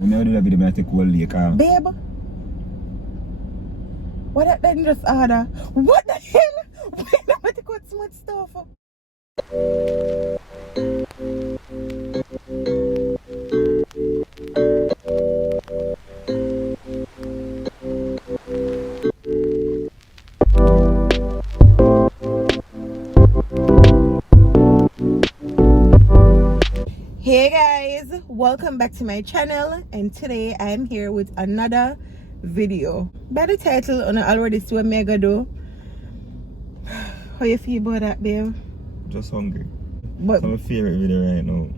When I do that video, I take one lake. Babe, what that dangerous order? What the hell? Wait, I'm going to cut so much stuff. Hey guys, welcome back to my channel, and today I am here with another video. By the title, I already see what I'm gonna do. How you feel about that, babe? Just hungry. But It's my favorite video right now.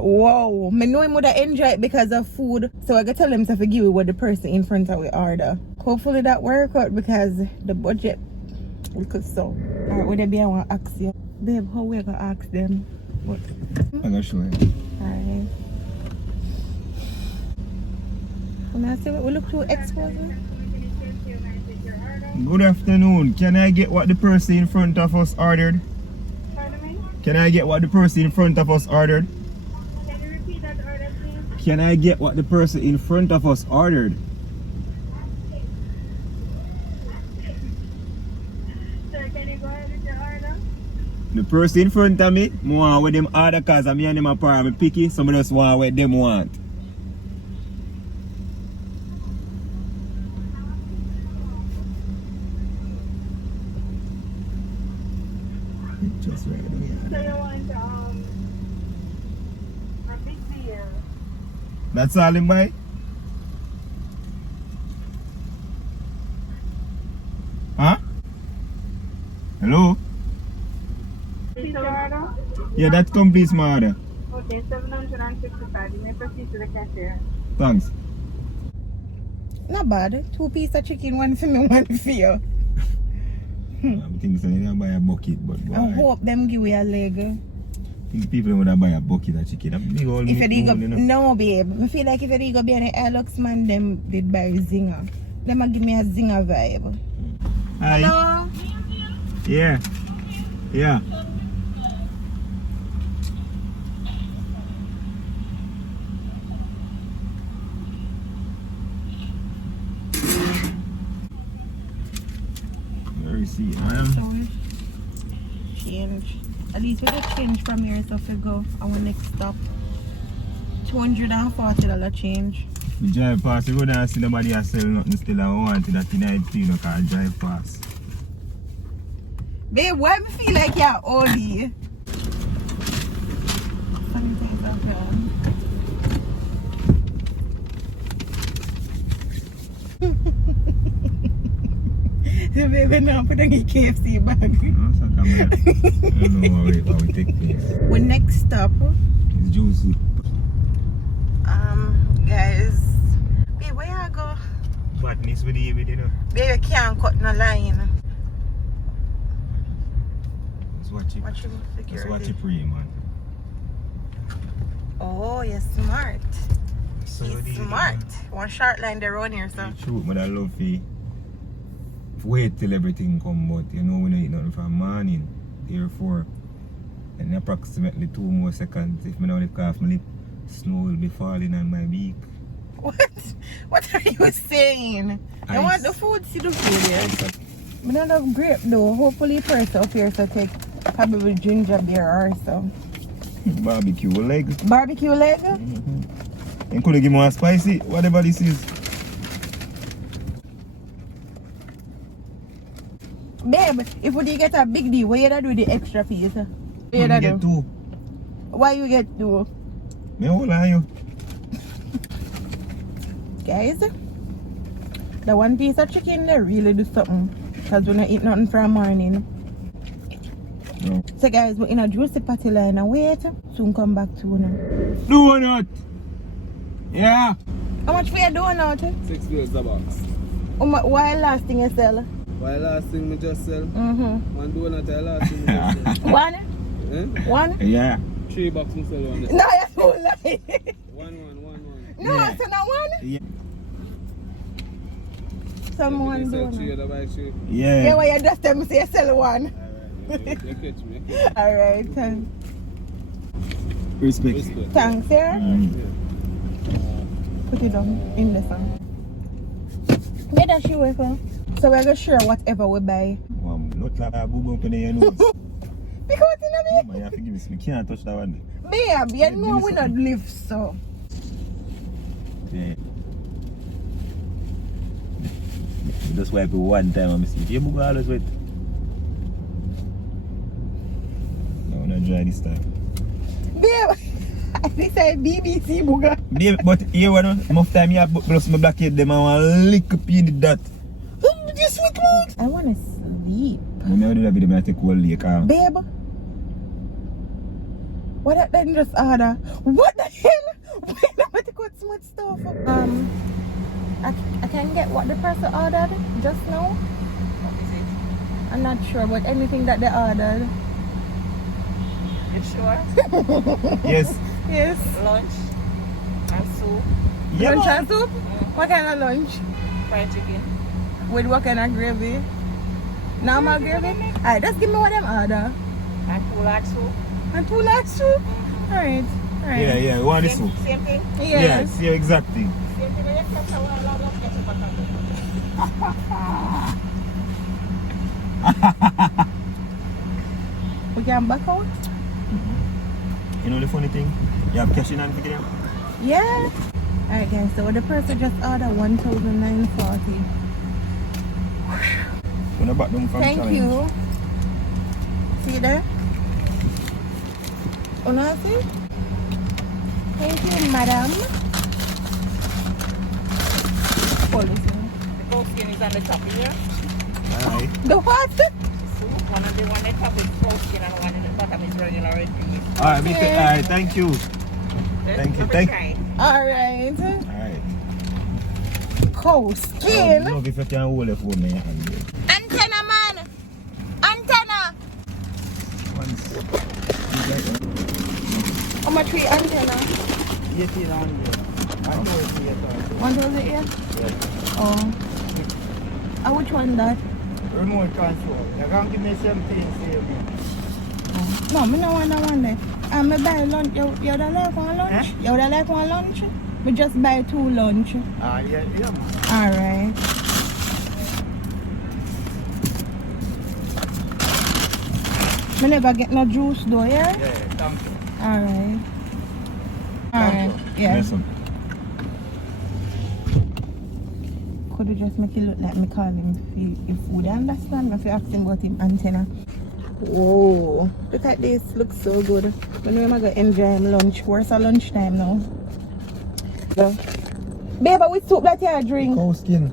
wow, I know him would enjoy it because of food, so I gotta tell him to forgive you what the person in front of we order. Hopefully that work out because the budget we could so. Alright, would there be I want to ask you, babe, how we gonna ask them? What? I'm gonna show you. Alright. When I say we look too exposed. Good afternoon. Can I get what the person in front of us ordered? Pardon me? Can I get what the person in front of us ordered? Can you repeat that order, please? Can I get what the person in front of us ordered? Sir, can you go ahead with your order? The person in front of me, I want with them order cause me and them apart, I'm picky, somebody else want what them want. Just right there. So you want a big beer? That's all in buy? Huh? Hello? Repeat your order? Yeah, that completes my order. Okay, 755. You may proceed to the cashier. Thanks. Not bad. 2 pieces of chicken, one for me, one for you. I'm thinking so you can buy a bucket, but boy, I hope them give you a leg. I think people would buy a bucket of chicken. A big old If meat you go, moon, you know. no babe, I feel like if you go be an Airlux man, them did buy Zinger. Them a give me a Zinger vibe. Hi. Hello? Yeah. Yeah. Where is he? Change. At least we get change from here, so if you go our next stop. $240 change. We drive past, you wouldn't see nobody else sell nothing still. I want that in it, you know, can drive past. Babe, why me feel like you're oldie? Something's up here. So baby, now put on your KFC bag. No, so come here. I don't know how we take place. When next stop, It's juicy. guys, babe, where you go? Badness with the you know. Baby, can't cut no line. Let's watch it. Watch him Let's security. watch it pre, man. Oh, you're smart. So He's smart. One short line there on here, so. Shoot, but I love to wait till everything come, but you know we don't eat nothing from morning. Therefore, in approximately 2 more seconds, if I don't lick off my lip, snow will be falling on my beak. What? What are you saying? I Ice. want the food, see the food here. I don't have grape though. Hopefully first up here so take probably ginger beer or so. Barbecue leg. Barbecue leg? And could you give me a spicy, whatever this is. Babe, if we get a big deal, what you do with the extra piece? What you Get do? 2. Why you get 2? Me hold on you. Guys, the 1 piece of chicken they really do something. Because we don't eat nothing from morning. No. So guys, we're in a juicy patty line and wait. Soon come back to you. Donut! Yeah! How much for your donut? $6 a box. Why last thing you sell? Why last thing me just sell? Mm-hmm. One donut I last thing me just sell. One? Eh? One? Yeah. 3 box me sell one. No, that's no lie. One. No, Yeah. so not one? Yeah. Someone You sell donut. 3 other buy 3. Yeah. Yeah, well, you just tell me say you sell one. Alright, you catch me. Alright, Respect. Respect. thanks, sir. Mm. Put it down in the sun. Where does she work for? So we're gonna share whatever we buy. Not like a boo bump in your nose. Because you know Man, you have to give me some. Can't touch that one. babe, you know give me we not live so. Yeah. You just wipe it one time and see. You boo always wet. I wanna dry this time. Babe, this is BBC booger. Babe, but here one enough time you have plus my blockade them and one lick up in that. You sweet mouth. I wanna sleep. I do that video, I take all lake. Babe, what that then just order? What the hell? Wait, I'm going to cut so much stuff. I can get what the person ordered just now. What is it? I'm not sure, but anything that they ordered. You sure? Yes. Yes. Lunch and soup, Yeah, Lunch man. and soup? What kind of lunch? fried chicken. With what kind of gravy? Normal gravy? Alright, just give me what them order. And 2 large soup. And 2 large soup? Alright. Alright. Yeah, yeah, what is soup? Same thing? Yeah, Yes. it's your exact thing. Same thing, except I want a lot of ketchup and We can back out? You know the funny thing? You have cash in hand for them? Yeah. Alright guys, so the person just ordered 1,940. When I back them from Thank challenge. you. See there? Una see? Thank you, madam. Policy. the cold skin is on the top here. Aye. The what? Soup, one of the one on the top is cold skin and one in the bottom is regular red beef. Alright, me Okay. alright, thank you. Thank you, thank you. Alright. Alright. Cow skin. Love if you can hold it for me. Antenna man. Antenna. How much we antenna? 1800. I know it's 1,008? Yeah. Oh. Which one that? Remote control. You can give me something, save me. No, I don't want that one there. I buy lunch. You would like one lunch? Eh? You would like one lunch? We just buy 2 lunch. Ah, yeah, yeah, man. Alright. I never get no juice though, yeah? Yeah, thank you. Alright. Alright. Yeah. Listen. Could you just make it look like me call him if would understand if you ask him about him antenna? Whoa. Look at this. Looks so good. I know I'm gonna enjoy him lunch. Where's our lunchtime now? So. Babe, we soup that you drink. Cow skin.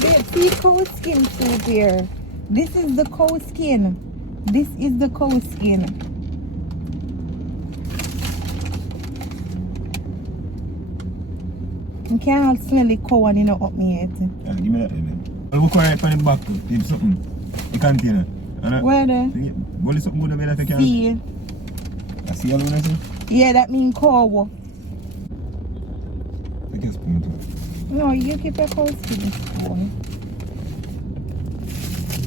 Babe, see cow skin soup here. This is the cow skin. This is the cow skin. You can't smell the cow and you know up me yet. Yeah, give me that then. I'll go right from the back. Give something. The container. Where there? Go to something good about that you can. See. I see all of that. Yeah, that means cow. I guess point to. No, you keep your cow skin. Boy.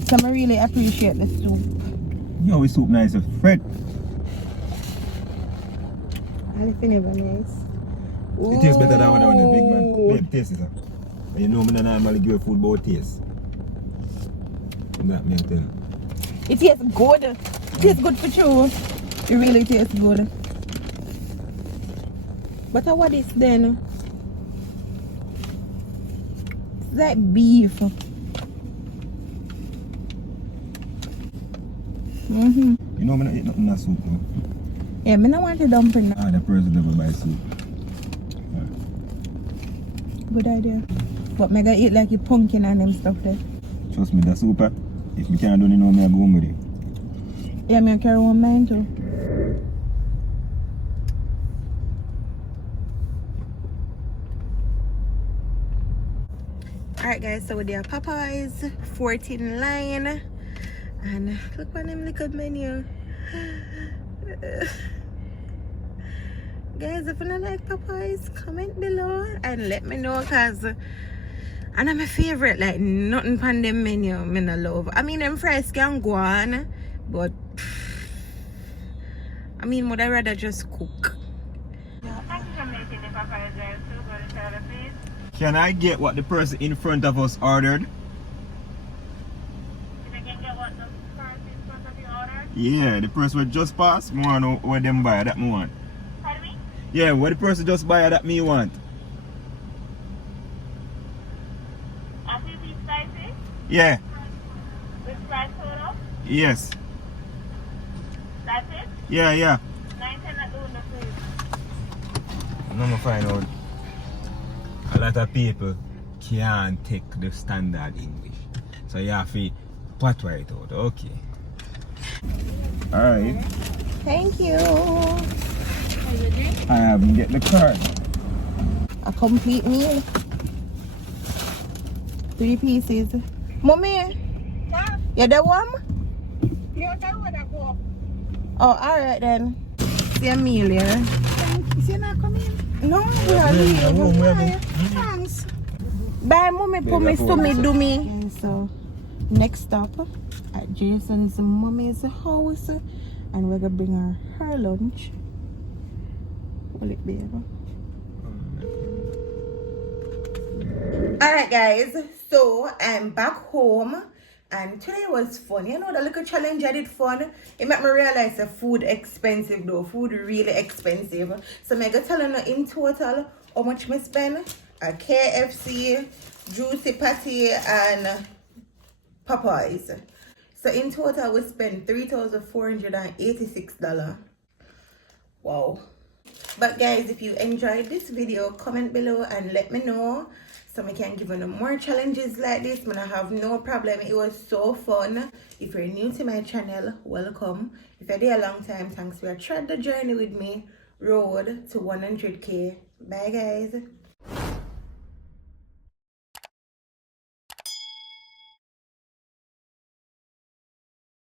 So I really appreciate the soup. You always soup nice. Fred. I think it was nice. It tastes better than one of the big man. Babe, taste it. But you know me not normally give a food about taste. That me tell you. It tastes good. It tastes good for sure. It really tastes good. But what is then? It's like beef. Mm-hmm. You know me not eat nothing in that soup though. Yeah, me not want a dumpling. Ah, the person never buy soup. Good idea. But me gonna eat like a pumpkin and them stuff there. Trust me, that's super. If you can't do it, you know me, I go home with it. Yeah, me carry one mine too. Alright guys, so we are Popeyes 14 line. And look at them little menu. Guys, if you don't like Popeyes, comment below and let me know, cause and I'm my favorite, like nothing on them menu me no love. I mean them fries can go on, but mean, would I rather just cook? Thank you for making the Papaya Drive too. Go to the please. Can I get what the person in front of us ordered? If I can get what the person in front of you ordered. Yeah, the person will just pass. Me want to know what them buy that me want. Pardon me? Yeah, what the person just buy that me want. A 3-piece spicy Yeah, with fried soda. yes. That's it. Yeah, yeah. 910 at the window, please. I'm gonna find out a lot of people can't take the standard English. So you have to patwa it out. Okay. Alright. Thank you. I haven't get the card. A complete meal. 3 pieces. Mommy, you the one? Oh, alright then. See a meal here. Is he not coming? No, we are leaving. Thanks. Bye, mommy. Put me to me, do me. And so, next stop at Jason's mommy's house, and we're gonna bring her lunch. Will it be able? Alright, guys. So I'm back home, and today was fun. You know, the little challenge I did fun. It made me realize the food expensive though. Food really expensive. So I'm gonna tell you in total how much me spend at KFC, Juicy Patty, and Popeyes. So in total we spent $3,486. Wow. But guys, if you enjoyed this video, comment below and let me know so I can give you more challenges like this. Man, I have no problem. It was so fun. If you're new to my channel, welcome. If you're there a long time, thanks for tread the journey with me. Road to 100K. Bye guys.